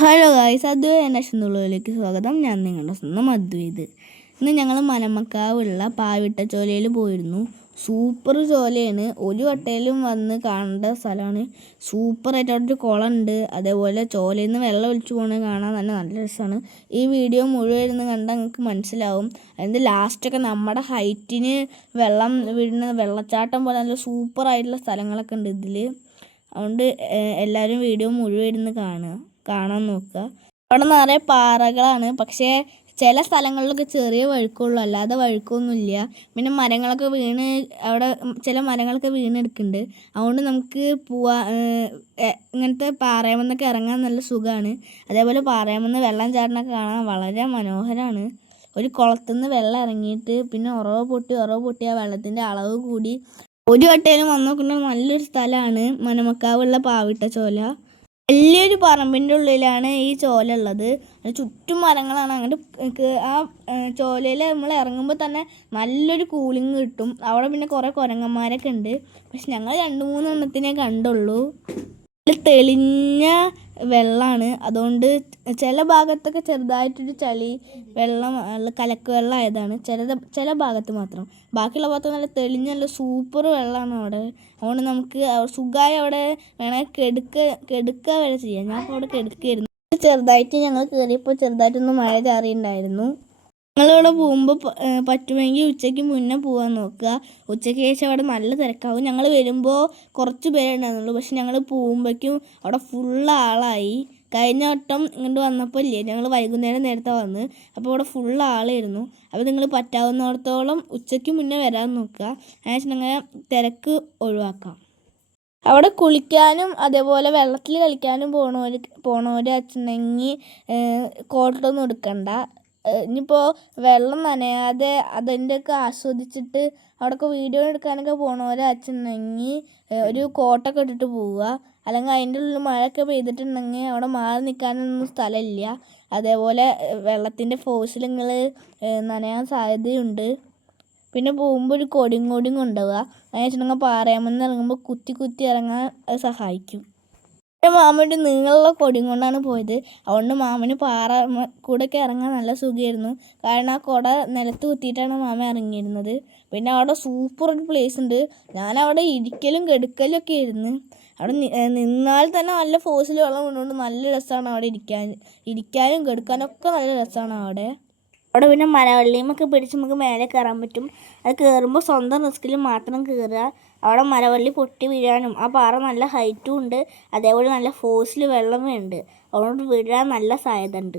Hello guys, അദ്വൈതേക്ക് സ്വാഗതം. ഞാൻ നിങ്ങളുടെ സ്വന്തം അദ്വൈത്. ഇന്ന് ഞങ്ങൾ മലമക്കാവുള്ള പാവിട്ട ചോലയിൽ പോയിരുന്നു. സൂപ്പർ ചോലയാണ്. ഒരു വട്ടയിലും വന്ന് കാണേണ്ട സ്ഥലമാണ്. സൂപ്പറായിട്ട് അവിടെ ഒരു കുളമുണ്ട്. അതേപോലെ ചോലയിൽ നിന്ന് വെള്ളം ഒലിച്ചു പോകുന്നത് കാണാൻ നല്ല രസമാണ്. ഈ വീഡിയോ മുഴുവൻ ഇരുന്ന് കണ്ടാൽ നിങ്ങൾക്ക് മനസ്സിലാവും. അതിൻ്റെ ലാസ്റ്റൊക്കെ നമ്മുടെ ഹൈറ്റിന് വെള്ളം വീഴുന്ന വെള്ളച്ചാട്ടം പോലെ നല്ല സൂപ്പറായിട്ടുള്ള സ്ഥലങ്ങളൊക്കെ ഉണ്ട് ഇതിൽ. അതുകൊണ്ട് എല്ലാവരും വീഡിയോ മുഴുവൻ ഇരുന്ന് കാണാൻ നോക്കുക. അവിടെ നിറയെ പാറകളാണ്. പക്ഷേ ചില സ്ഥലങ്ങളിലൊക്കെ ചെറിയ വഴുക്കുള്ളൂ, അല്ലാതെ വഴുക്കൊന്നുമില്ല. പിന്നെ മരങ്ങളൊക്കെ വീണ് അവിടെ ചില മരങ്ങളൊക്കെ വീണെടുക്കുന്നുണ്ട്. അതുകൊണ്ട് നമുക്ക് ഇങ്ങനത്തെ പാറയമെന്നൊക്കെ ഇറങ്ങാൻ നല്ല സുഖമാണ്. അതേപോലെ പാറയമെന്ന് വെള്ളം ചാടണമൊക്കെ കാണാൻ വളരെ മനോഹരമാണ്. ഒരു കുളത്തുനിന്ന് വെള്ളം ഇറങ്ങിയിട്ട് പിന്നെ ഉറവ പൊട്ടി ആ വെള്ളത്തിൻ്റെ അളവ് കൂടി. ഒരു വട്ടയിലും വന്ന് നോക്കുന്ന നല്ലൊരു സ്ഥലമാണ് മലമക്കാവുള്ള പാവിട്ട ചോല. വലിയൊരു പറമ്പിൻ്റെ ഉള്ളിലാണ് ഈ ചോല ഉള്ളത്. ചുറ്റും മരങ്ങളാണ്. അങ്ങോട്ട് ആ ചോലയിൽ നമ്മൾ ഇറങ്ങുമ്പോൾ തന്നെ നല്ലൊരു കൂളിങ് കിട്ടും. അവിടെ പിന്നെ കുറേ കുരങ്ങന്മാരൊക്കെ ഉണ്ട്. പക്ഷെ ഞങ്ങൾ 2-3 എണ്ണത്തിനെ കണ്ടുള്ളൂ. തെളിഞ്ഞ വെള്ളമാണ്. അതുകൊണ്ട് ചില ഭാഗത്തൊക്കെ ചെറുതായിട്ടൊരു ചളി വെള്ളം കലക്ക് വെള്ളം ആയതാണ് ചില ഭാഗത്ത് മാത്രം. ബാക്കിയുള്ള ഭാഗത്ത് നല്ല തെളിഞ്ഞ നല്ല സൂപ്പർ വെള്ളമാണ് അവിടെ. അതുകൊണ്ട് നമുക്ക് സുഖമായി അവിടെ വേണമെങ്കിൽ കെടുക്കുക വരെ ചെയ്യാം. ഞാൻ അപ്പോൾ അവിടെ കെടുക്കുകയായിരുന്നു. ചെറുതായിട്ട് ഞങ്ങൾ കയറിയപ്പോൾ ചെറുതായിട്ടൊന്ന് മഴ ചാറിയിട്ടുണ്ടായിരുന്നു. ഞങ്ങളിവിടെ പോകുമ്പോൾ പറ്റുമെങ്കിൽ ഉച്ചയ്ക്ക് മുന്നേ പോകാൻ നോക്കുക. ഉച്ചയ്ക്ക് ശേഷം അവിടെ നല്ല തിരക്കാവും. ഞങ്ങൾ വരുമ്പോൾ കുറച്ച് പേരേ ഉണ്ടായിരുന്നുള്ളൂ. പക്ഷെ ഞങ്ങൾ പോകുമ്പോഴേക്കും അവിടെ ഫുള്ള് ആളായി. കഴിഞ്ഞ വട്ടം ഇങ്ങോട്ട് വന്നപ്പോൾ ഇല്ലേ, ഞങ്ങൾ വൈകുന്നേരം നേരത്തെ വന്ന്, അപ്പോൾ അവിടെ ഫുള്ള് ആളായിരുന്നു. അപ്പോൾ നിങ്ങൾ പറ്റാവുന്നിടത്തോളം ഉച്ചയ്ക്ക് മുന്നേ വരാൻ നോക്കുക. അങ്ങനെ തിരക്ക് ഒഴിവാക്കാം. അവിടെ കുളിക്കാനും അതേപോലെ വെള്ളത്തിൽ കളിക്കാനും പോണവർ അച്ഛനെങ്കിൽ കോട്ടൊന്നും എടുക്കണ്ട. ഇനിയിപ്പോൾ വെള്ളം നനയാതെ അതിൻ്റെയൊക്കെ ആസ്വദിച്ചിട്ട് അവിടെയൊക്കെ വീഡിയോ എടുക്കാനൊക്കെ പോണവർ അച്ഛനെങ്കിൽ ഒരു കോട്ടൊക്കെ ഇട്ടിട്ട് പോവുക. അല്ലെങ്കിൽ അതിൻ്റെ ഉള്ളിൽ മഴയൊക്കെ പെയ്തിട്ടുണ്ടെങ്കിൽ അവിടെ മാറി നിൽക്കാനൊന്നും സ്ഥലമില്ല. അതേപോലെ വെള്ളത്തിൻ്റെ ഫോഴ്സിൽ നിങ്ങൾ നനയാൻ സാധ്യതയുണ്ട്. പിന്നെ പോകുമ്പോൾ ഒരു കൊടിയും കൊണ്ടുപോവുക. അങ്ങനെ വെച്ചിട്ടുണ്ടെങ്കിൽ പാറയമെന്ന് ഇറങ്ങുമ്പോൾ കുത്തി ഇറങ്ങാൻ സഹായിക്കും. എൻ്റെ മാമൻ ഒരു നീളമുള്ള കൊടിയും കൊണ്ടാണ് പോയത്. അതുകൊണ്ട് മാമന് പാറ കൂടെയൊക്കെ ഇറങ്ങാൻ നല്ല സുഖമായിരുന്നു. കാരണം ആ കുട നിലത്ത് കുത്തിയിട്ടാണ് മാമൻ ഇറങ്ങിയിരുന്നത്. പിന്നെ അവിടെ സൂപ്പർ ഒരു പ്ലേസ് ഉണ്ട്. ഞാനവിടെ ഇരിക്കലും കെടുക്കലും ഒക്കെ ആയിരുന്നു. അവിടെ നിന്നാൽ തന്നെ നല്ല ഫോഴ്സിൽ വെള്ളം വീണുകൊണ്ട് നല്ല രസമാണ് അവിടെ ഇരിക്കാനും കെടുക്കാനൊക്കെ നല്ല രസമാണ് അവിടെ. പിന്നെ മരവള്ളിയുമൊക്കെ പിടിച്ച് നമുക്ക് മേലെ കയറാൻ പറ്റും. അത് കയറുമ്പോൾ സ്വന്തം റിസ്കിൽ മാത്രം കയറുക. അവിടെ മരവള്ളി പൊട്ടി വീഴാനും ആ പാറ നല്ല ഹൈറ്റും ഉണ്ട്. അതേപോലെ നല്ല ഫോഴ്സിൽ വെള്ളം ഉണ്ട്. അതുകൊണ്ട് വീഴാൻ നല്ല സാധ്യത ഉണ്ട്.